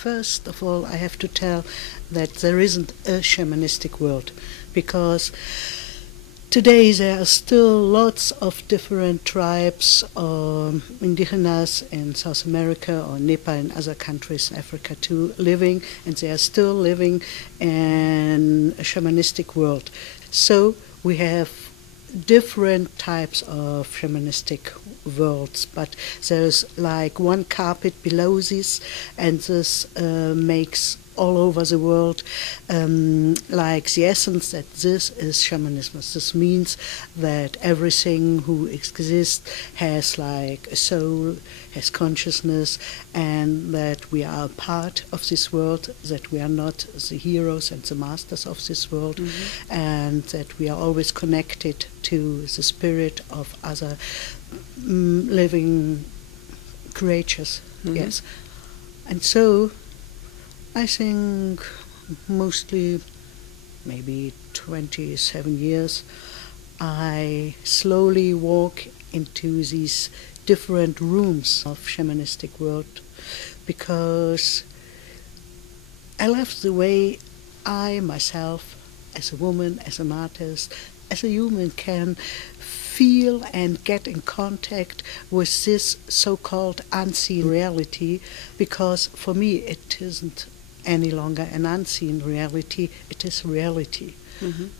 first of all, I have to tell that there isn't a shamanistic world, because today there are still lots of different tribes or indigenous in South America or Nepal and other countries in Africa too living, and they are still living in a shamanistic world. So we have different types of shamanistic worlds, but there's like one carpet below this, and this makes all over the world like the essence that this is shamanism. This means that everything who exists has like a soul, has consciousness, and that we are a part of this world, that we are not the heroes and the masters of this world, and that we are always connected to the spirit of other living creatures. Yes. And so I think mostly maybe 27 years I slowly walk into these different rooms of shamanistic world, because I love the way I myself, as a woman, as an artist, as a human, can feel and get in contact with this so-called unseen reality, because for me it isn't any longer an unseen reality, it is reality.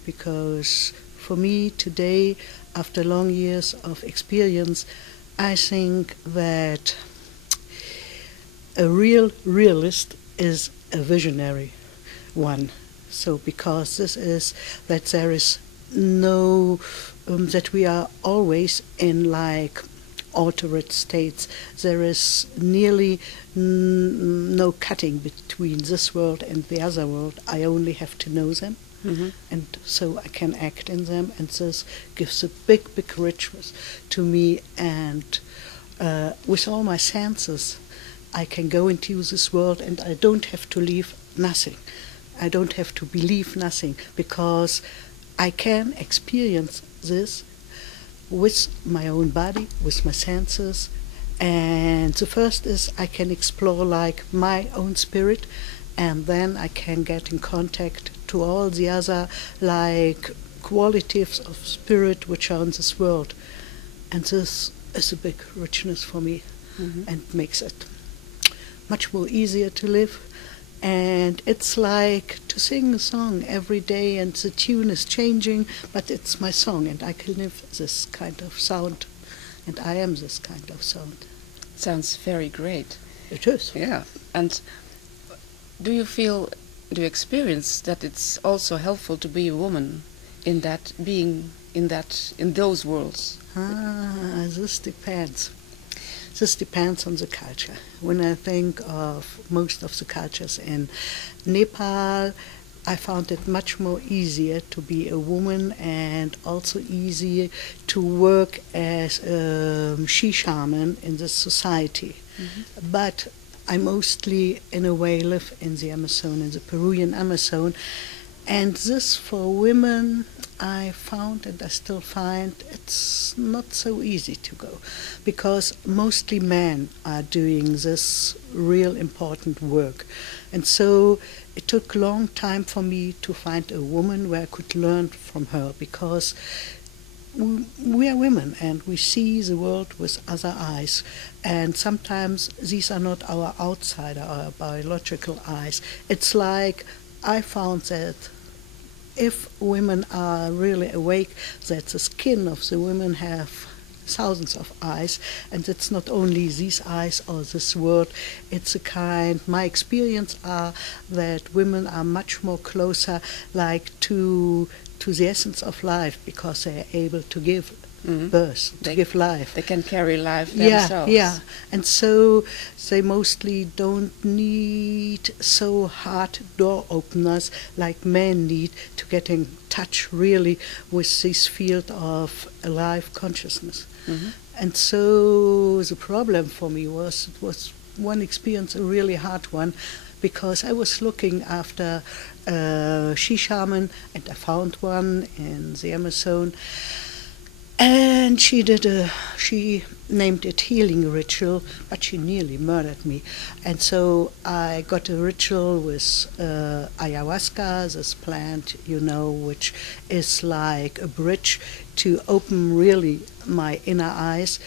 Because for me today, after long years of experience, I think that a real realist is a visionary one. So because this is that there is no that we are always in like altered states. There is nearly no cutting between this world and the other world. I only have to know them, and so I can act in them, and this gives a big richness to me, and with all my senses I can go into this world, and I don't have to leave nothing. I don't have to believe nothing, because I can experience this with my own body, with my senses. And the first is I can explore like my own spirit, and then I can get in contact to all the other like qualities of spirit which are in this world. And this is a big richness for me, and makes it much more easier to live. And it's like to sing a song every day, and the tune is changing, but it's my song, and I can live this kind of sound, and I am this kind of sound. Sounds very great. It is. Yeah. And do you experience that it's also helpful to be a woman in that being in those worlds? This depends. This depends on the culture. When I think of most of the cultures in Nepal, I found it much more easier to be a woman, and also easier to work as a she shaman in this society. But I mostly, in a way, live in the Amazon, in the Peruvian Amazon, and this for women, I found, and I still find, it's not so easy to go, because mostly men are doing this real important work. And so it took a long time for me to find a woman where I could learn from her, because we are women and we see the world with other eyes, and sometimes these are not our outsider, our biological eyes. It's like I found that if women are really awake, that the skin of the women have thousands of eyes, and it's not only these eyes or this world, it's a kind, my experience are that women are much more closer like to the essence of life, because they are able to give birth, to give life. They can carry life themselves. Yeah, and so they mostly don't need so hard door openers like men need to get in touch really with this field of alive consciousness. And so the problem for me was one experience, a really hard one, because I was looking after a she shaman, and I found one in the Amazon. And she named it healing ritual, but she nearly murdered me. And so I got a ritual with ayahuasca, this plant, which is like a bridge to open really my inner eyes.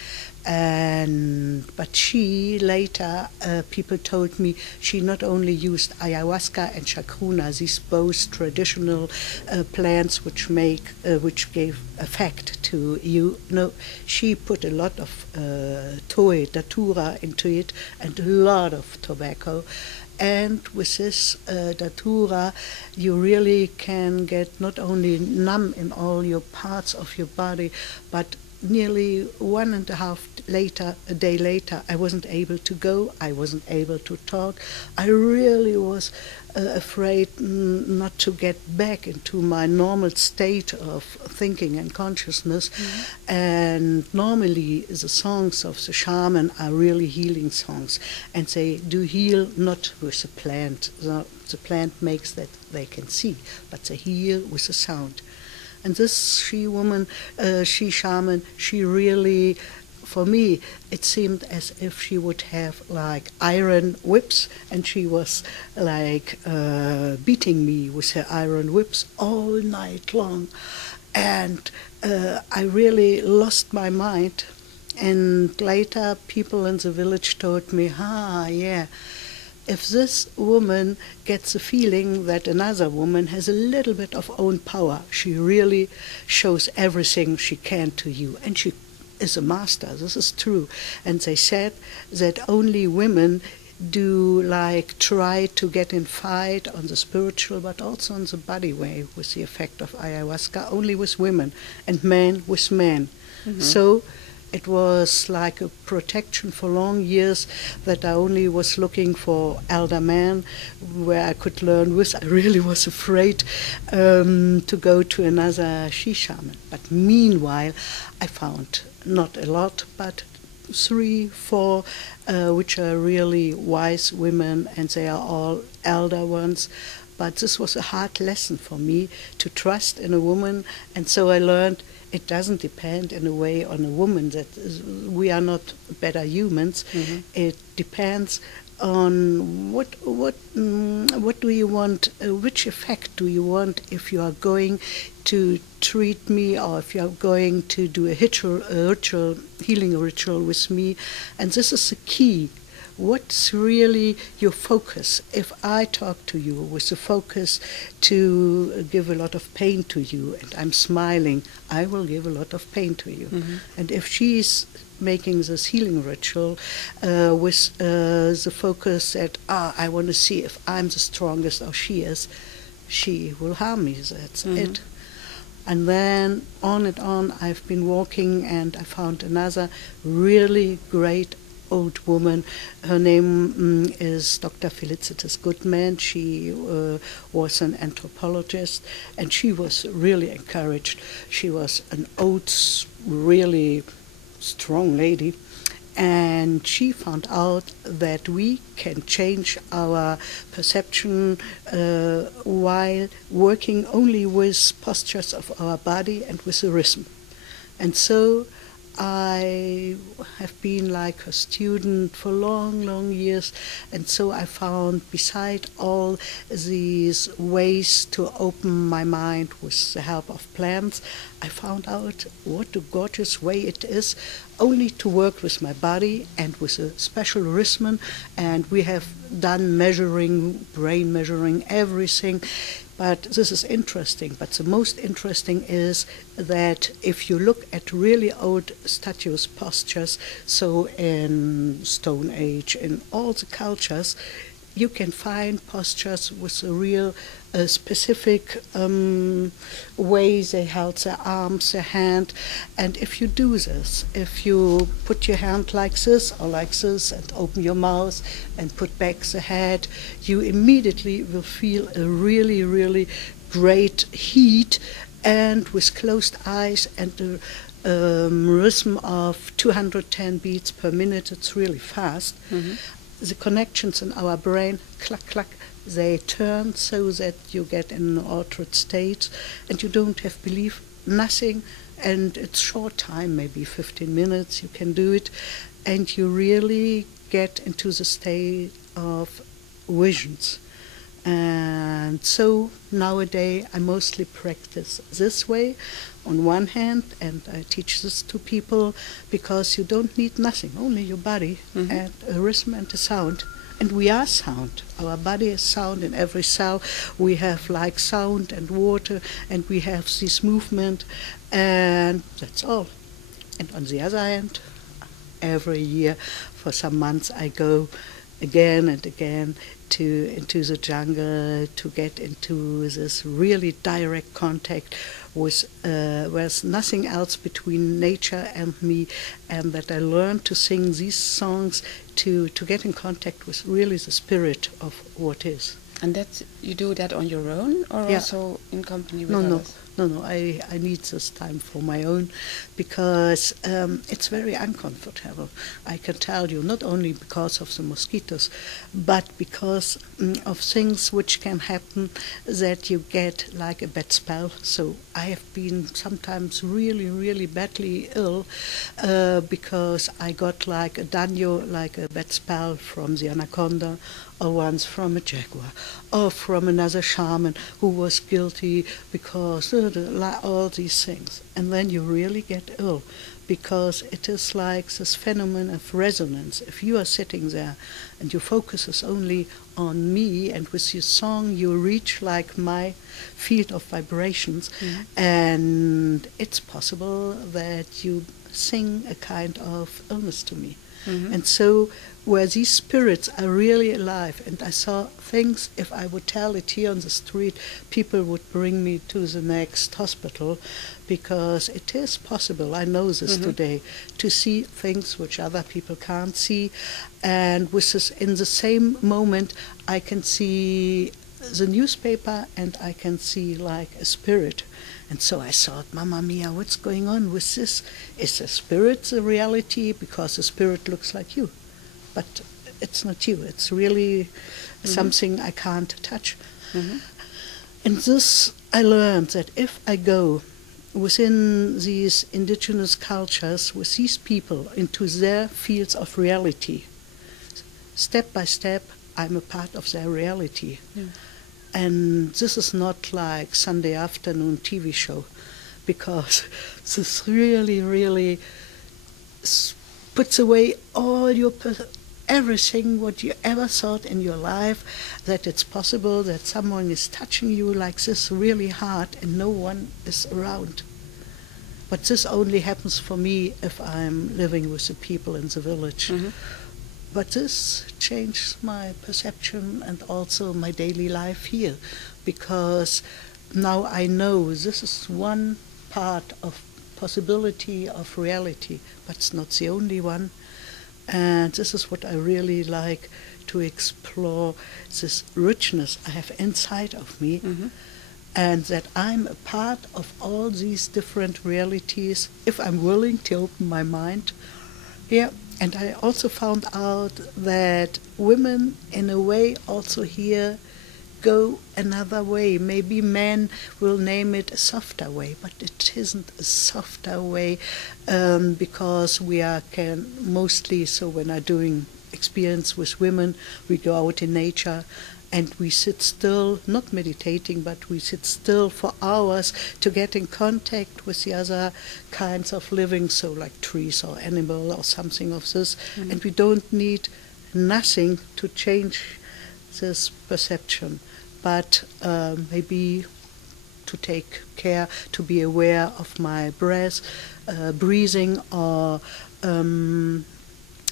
But she later, people told me, she not only used ayahuasca and chacruna, these both traditional plants which gave effect to you. No, she put a lot of toe, datura into it, and a lot of tobacco. And with this datura, you really can get not only numb in all your parts of your body, but nearly 1.5 a day later, I wasn't able to go, I wasn't able to talk. I really was afraid not to get back into my normal state of thinking and consciousness. And normally the songs of the shaman are really healing songs, and they do heal not with the plant. The plant makes that they can see, but they heal with the sound. And this she-woman, she-shaman, she really, for me, it seemed as if she would have like iron whips, and she was like beating me with her iron whips all night long. And I really lost my mind. And later people in the village told me, yeah, if this woman gets a feeling that another woman has a little bit of own power, she really shows everything she can to you. And she is a master, this is true. And they said that only women do like try to get in fight on the spiritual but also on the body way with the effect of ayahuasca, only with women, and men with men. So it was like a protection for long years that I only was looking for elder men where I could learn with. I really was afraid to go to another she-shaman. But meanwhile, I found not a lot, but 3, 4, which are really wise women, and they are all elder ones. But this was a hard lesson for me, to trust in a woman, and so I learned it doesn't depend in a way on a woman, that we are not better humans. It depends on what do you want, which effect do you want if you are going to treat me, or if you are going to do a healing ritual with me. And this is the key. What's really your focus? If I talk to you with the focus to give a lot of pain to you, and I'm smiling, I will give a lot of pain to you. And if she's making this healing ritual with the focus that, I want to see if I'm the strongest or she is, she will harm me. That's it. And then on and on, I've been walking, and I found another really great old woman. Her name is Dr. Felicitas Goodman. She was an anthropologist, and she was really encouraged. She was an old, really strong lady, and she found out that we can change our perception while working only with postures of our body and with the rhythm. And so I have been like a student for long, long years, and so I found, beside all these ways to open my mind with the help of plants, I found out what a gorgeous way it is only to work with my body and with a special rhythm. And we have done measuring, brain measuring, everything. But this is interesting. But the most interesting is that if you look at really old statues, postures, so in Stone Age, in all the cultures, you can find postures with a real specific way they held their arms, their hand. And if you do this, if you put your hand like this or like this and open your mouth and put back the head, you immediately will feel a really, really great heat. And with closed eyes and a rhythm of 210 beats per minute, it's really fast. The connections in our brain, clack, clack, they turn so that you get in an altered state, and you don't have belief, nothing, and it's short time, maybe 15 minutes you can do it, and you really get into the state of visions. And so nowadays I mostly practice this way on one hand, and I teach this to people because you don't need nothing, only your body and a rhythm and a sound. And we are sound. Our body is sound in every cell. We have like sound and water, and we have this movement, and that's all. And on the other hand, every year for some months I go again and again into the jungle to get into this really direct contact with there's nothing else between nature and me, and that I learned to sing these songs to get in contact with really the spirit of what is. And that you do that on your own, or also in company with others? No, I need this time for my own, because it's very uncomfortable. I can tell you, not only because of the mosquitoes, but because of things which can happen, that you get like a bad spell. So I have been sometimes really, really badly ill because I got like a daño, like a bad spell from the anaconda, or once from a jaguar, or from another shaman who was guilty, because all these things. And then you really get ill, because it is like this phenomenon of resonance. If you are sitting there and your focus is only on me, and with your song you reach like my field of vibrations, and it's possible that you sing a kind of illness to me. And so where these spirits are really alive, and I saw things, if I would tell it here on the street, people would bring me to the next hospital, because it is possible, I know this today, to see things which other people can't see, and with this, in the same moment I can see the newspaper and I can see like a spirit. And so I thought, Mamma Mia, what's going on with this? Is the spirit the reality? Because the spirit looks like you. But it's not you. It's really something I can't touch. And this I learned, that if I go within these indigenous cultures, with these people, into their fields of reality, step by step, I'm a part of their reality. And this is not like Sunday afternoon TV show, because this really, really puts away all your everything what you ever thought in your life, that it's possible that someone is touching you like this really hard and no one is around. But this only happens for me if I'm living with the people in the village. But this changed my perception and also my daily life here, because now I know this is one part of possibility of reality, but it's not the only one. And this is what I really like to explore, this richness I have inside of me, and that I'm a part of all these different realities if I'm willing to open my mind. And I also found out that women, in a way, also here go another way. Maybe men will name it a softer way, but it isn't a softer way, because we can mostly, so when I'm doing experience with women, we go out in nature and we sit still, not meditating, but we sit still for hours to get in contact with the other kinds of living, so like trees or animal or something of this, and we don't need nothing to change this perception, but maybe to take care, to be aware of my breath, breathing, or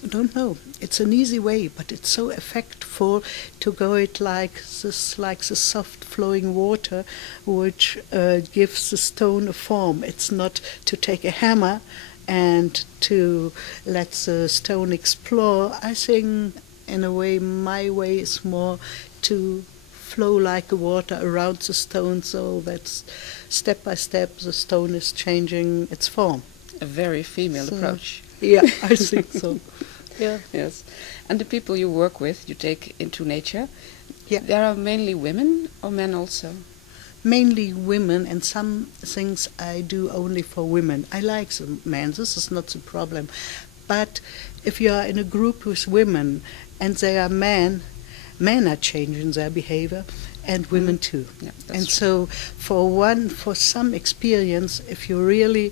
I don't know. It's an easy way, but it's so effectful to go it like the soft flowing water, which gives the stone a form. It's not to take a hammer and to let the stone explore. I think, in a way, my way is more to flow like a water around the stone, so that step by step the stone is changing its form. A very female approach. Yeah, I think so. Yeah. Yes. And the people you work with, you take into nature, Yeah. there are mainly women or men also? mainly women, and some things I do only for women. I like the men, this is not the problem. But if you are in a group with women and they are men are changing their behavior, and women too. Yeah, And true. so for some experience, if you really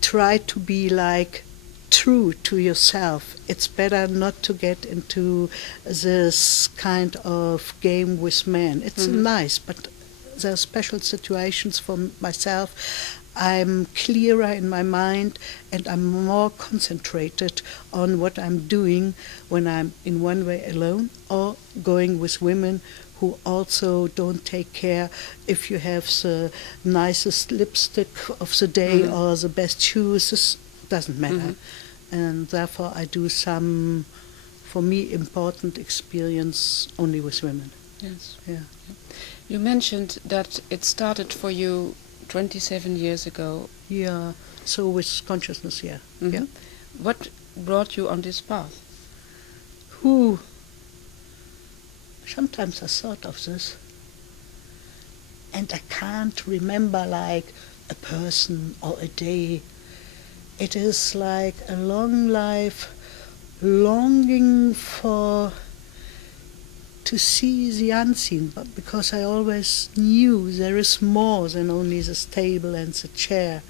try to be like true to yourself, it's better not to get into this kind of game with men. It's nice, but there are special situations for myself. I'm clearer in my mind and I'm more concentrated on what I'm doing when I'm in one way alone or going with women who also don't take care if you have the nicest lipstick of the day or the best shoes. This doesn't matter. And therefore I do some, for me, important experience only with women. Yes. Yeah. You mentioned that it started for you 27 years ago. Yeah. So with consciousness, yeah. Yeah. What brought you on this path? Who? Sometimes I thought of this, and I can't remember like a person or a day. It is like a long life longing for to see the unseen, but because I always knew there is more than only this table and the chair.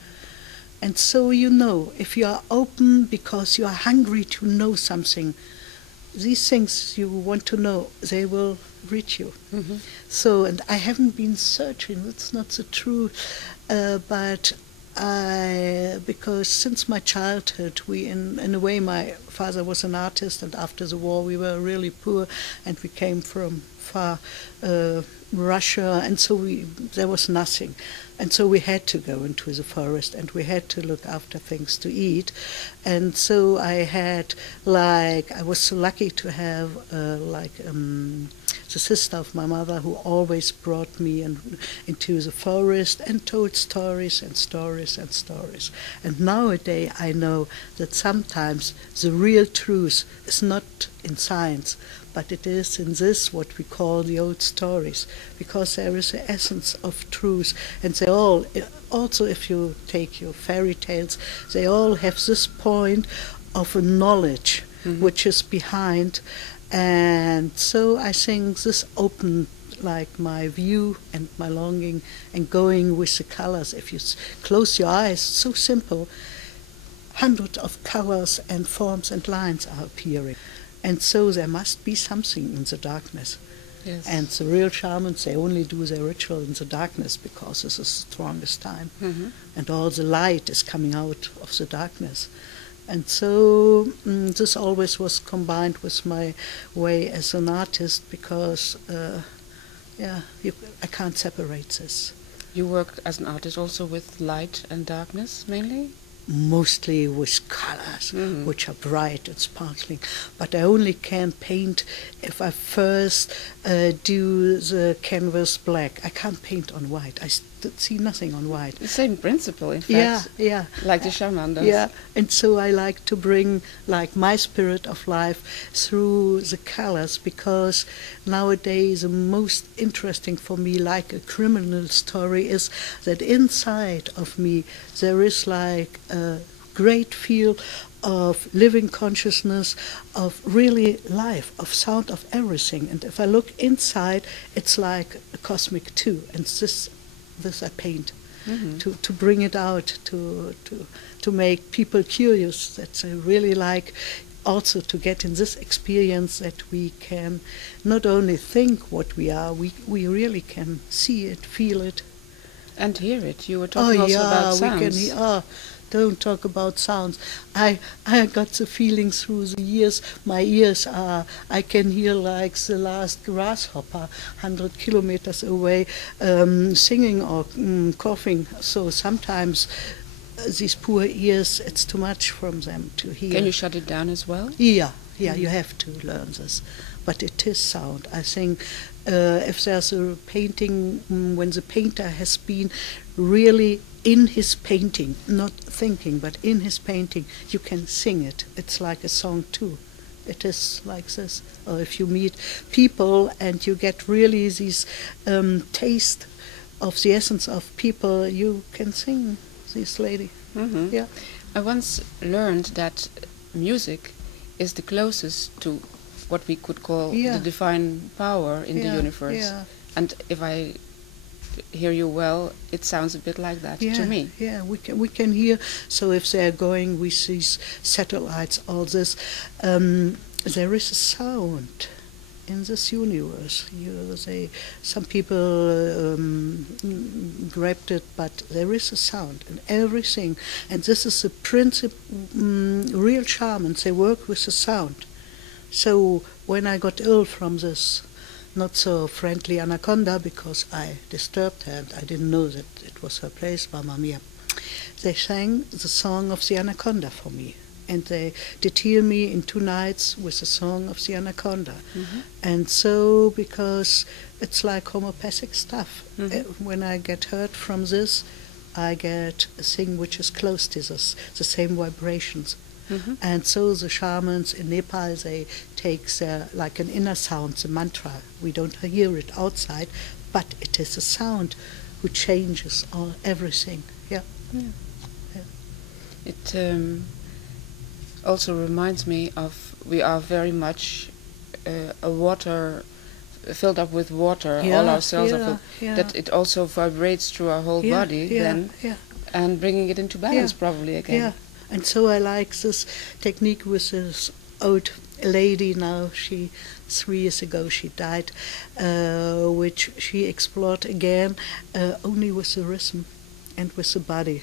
And so if you are open because you are hungry to know something, these things you want to know, they will reach you. So, and I haven't been searching, that's not the truth, but because since my childhood, in a way, my father was an artist, and after the war we were really poor, and we came from far Russia, and so there was nothing. And so we had to go into the forest, and we had to look after things to eat. And so I was so lucky to have the sister of my mother who always brought me into the forest and told stories and stories and stories. And nowadays I know that sometimes the real truth is not in science, but it is in this, what we call the old stories, because there is the essence of truth, and they all, also if you take your fairy tales, they all have this point of a knowledge which is behind, and so I think this opened like my view and my longing and going with the colors. If you close your eyes, so simple, hundreds of colors and forms and lines are appearing. And so there must be something in the darkness. Yes. And the real shamans, they only do their ritual in the darkness because this is the strongest time. And all the light is coming out of the darkness. And so this always was combined with my way as an artist because, I can't separate this. You work as an artist also with light and darkness mainly? Mostly with colors, which are bright and sparkling. But I only can paint if I first do the canvas black. I can't paint on white. I see nothing on white. The same principle, in fact. Yeah. Like the shaman does. Yeah, and so I like to bring like my spirit of life through the colors, because nowadays the most interesting for me, like a criminal story, is that inside of me there is like a great feel of living consciousness, of really life, of sound, of everything. And if I look inside, it's like a cosmic too. And this I paint to bring it out, to make people curious, that they really like also to get in this experience that we can not only think what we are, we really can see it, feel it. And hear it. You were talking also about sounds. We can hear. Don't talk about sounds. I got the feeling through the years, my ears are, I can hear like the last grasshopper 100 kilometers away singing or coughing. So sometimes these poor ears, it's too much from them to hear. Can you shut it down as well? Yeah, you have to learn this. But it is sound. I think if there's a painting, when the painter has been really in his painting, not thinking, but in his painting, you can sing it. It's like a song too. It is like this. Or if you meet people and you get really this taste of the essence of people, you can sing this lady. Yeah. I once learned that music is the closest to what we could call the divine power in the universe. Yeah. And if I hear you well, it sounds a bit like that to me. Yeah, we can hear. So if they're going with these satellites, all this, there is a sound in this universe. Some people grabbed it, but there is a sound in everything, and this is the principle. Real shamans, they work with the sound. So when I got ill from this not so friendly anaconda, because I disturbed her and I didn't know that it was her place, Mamma Mia, they sang the song of the anaconda for me. And they did heal me in 2 nights with the song of the anaconda. And so, because it's like homeopathic stuff, when I get hurt from this, I get a thing which is close to this, the same vibrations. And so the shamans in Nepal, they take their, like an inner sound, the mantra. We don't hear it outside, but it is a sound who changes everything. Yeah. It also reminds me of, we are very much a water, filled up with water, all our cells are filled, that it also vibrates through our whole body then, and bringing it into balance probably again. Yeah. And so I like this technique with this old lady now. 3 years ago she died, which she explored again only with the rhythm and with the body.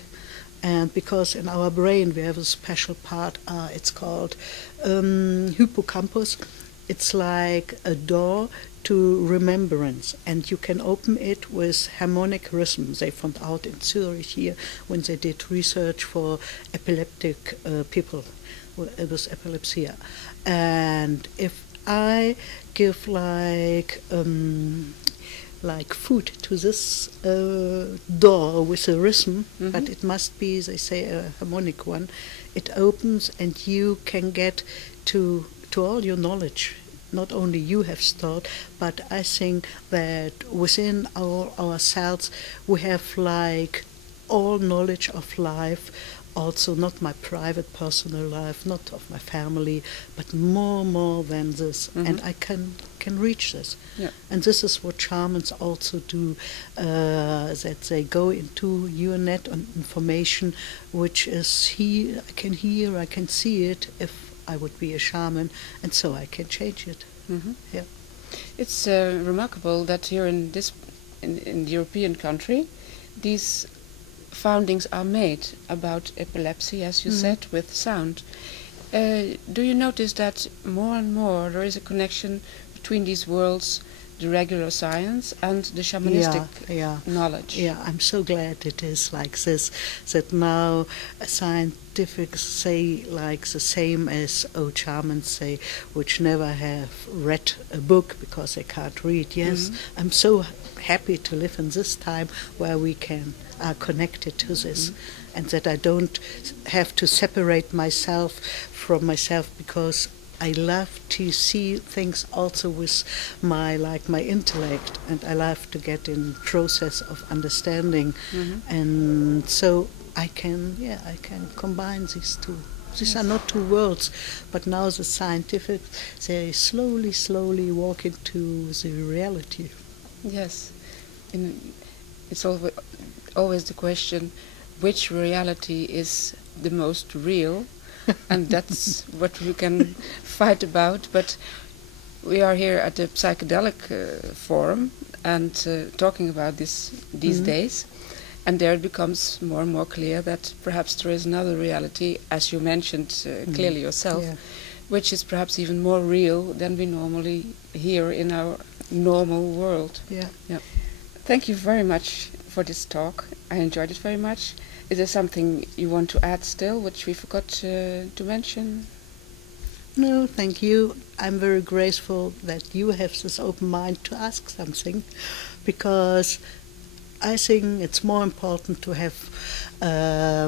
And because in our brain we have a special part, it's called hippocampus. It's like a door to remembrance, and you can open it with harmonic rhythm. They found out in Zurich here when they did research for epileptic people with epilepsy. And if I give like food to this door with a rhythm, but it must be, they say, a harmonic one, it opens and you can get to all your knowledge. Not only you have stored, but I think that within ourselves we have like all knowledge of life, also not my private personal life, not of my family, but more than this. And I can reach this. And this is what shamans also do, that they go into your net on information which is I can hear, I can see it if I would be a shaman, and so I can change it. Yeah. It's remarkable that here in the European country, these foundings are made about epilepsy, as you said, with sound. Do you notice that more and more there is a connection between these worlds, the regular science and the shamanistic knowledge? Yeah, I'm so glad it is like this, that now scientific say like the same as old shamans say, which never have read a book because they can't read. Yes, I'm so happy to live in this time where we are connected to this, and that I don't have to separate myself from myself, because I love to see things also with my intellect, and I love to get in process of understanding, and so I can combine these two. These are not two worlds, but now the scientific, they slowly walk into the reality. Yes, it's always the question, which reality is the most real? And that's what we can fight about. But we are here at the psychedelic forum and talking about these days, and there it becomes more and more clear that perhaps there is another reality, as you mentioned clearly yourself, which is perhaps even more real than we normally hear in our normal world. Yeah. Thank you very much for this talk. I enjoyed it very much. Is there something you want to add still, which we forgot to mention? No, thank you. I'm very grateful that you have this open mind to ask something, because I think it's more important to have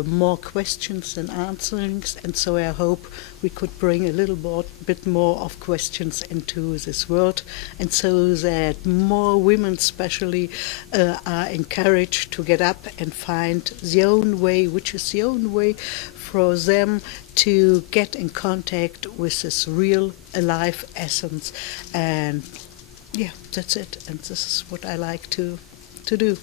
more questions than answers, and so I hope we could bring a little bit more of questions into this world, and so that more women especially are encouraged to get up and find their own way, which is the own way for them to get in contact with this real alive essence. And yeah, that's it, and this is what I like to do.